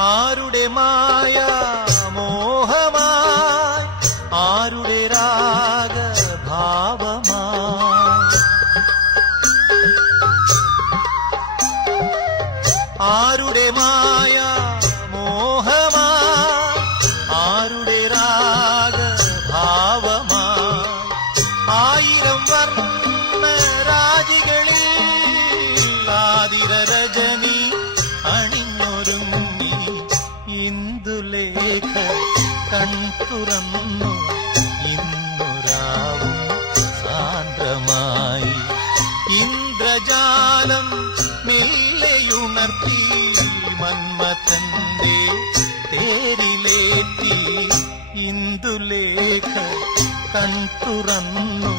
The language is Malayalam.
ആരുടെ മായ മോഹമായി ആരുടെ രാഗഭാവമായി ആരുടെ മായ മോഹമായി ആരുടെ രാഗഭാവമായി ആയിരം വർണ്ണ രാജികളിൽ ആതിര രജനി അണിഞ്ഞൊരുങ്ങി ഇന്ദുലേഖ കൺതുറന്നു ഇന്നുരാവും സാന്ദ്രമായി ഇന്ദ്രജാലം മെല്ലെയുണർത്തി മന്മഥന്റെ തേരിലേറ്റി ഇന്ദുലേഖ കൺതുറന്നു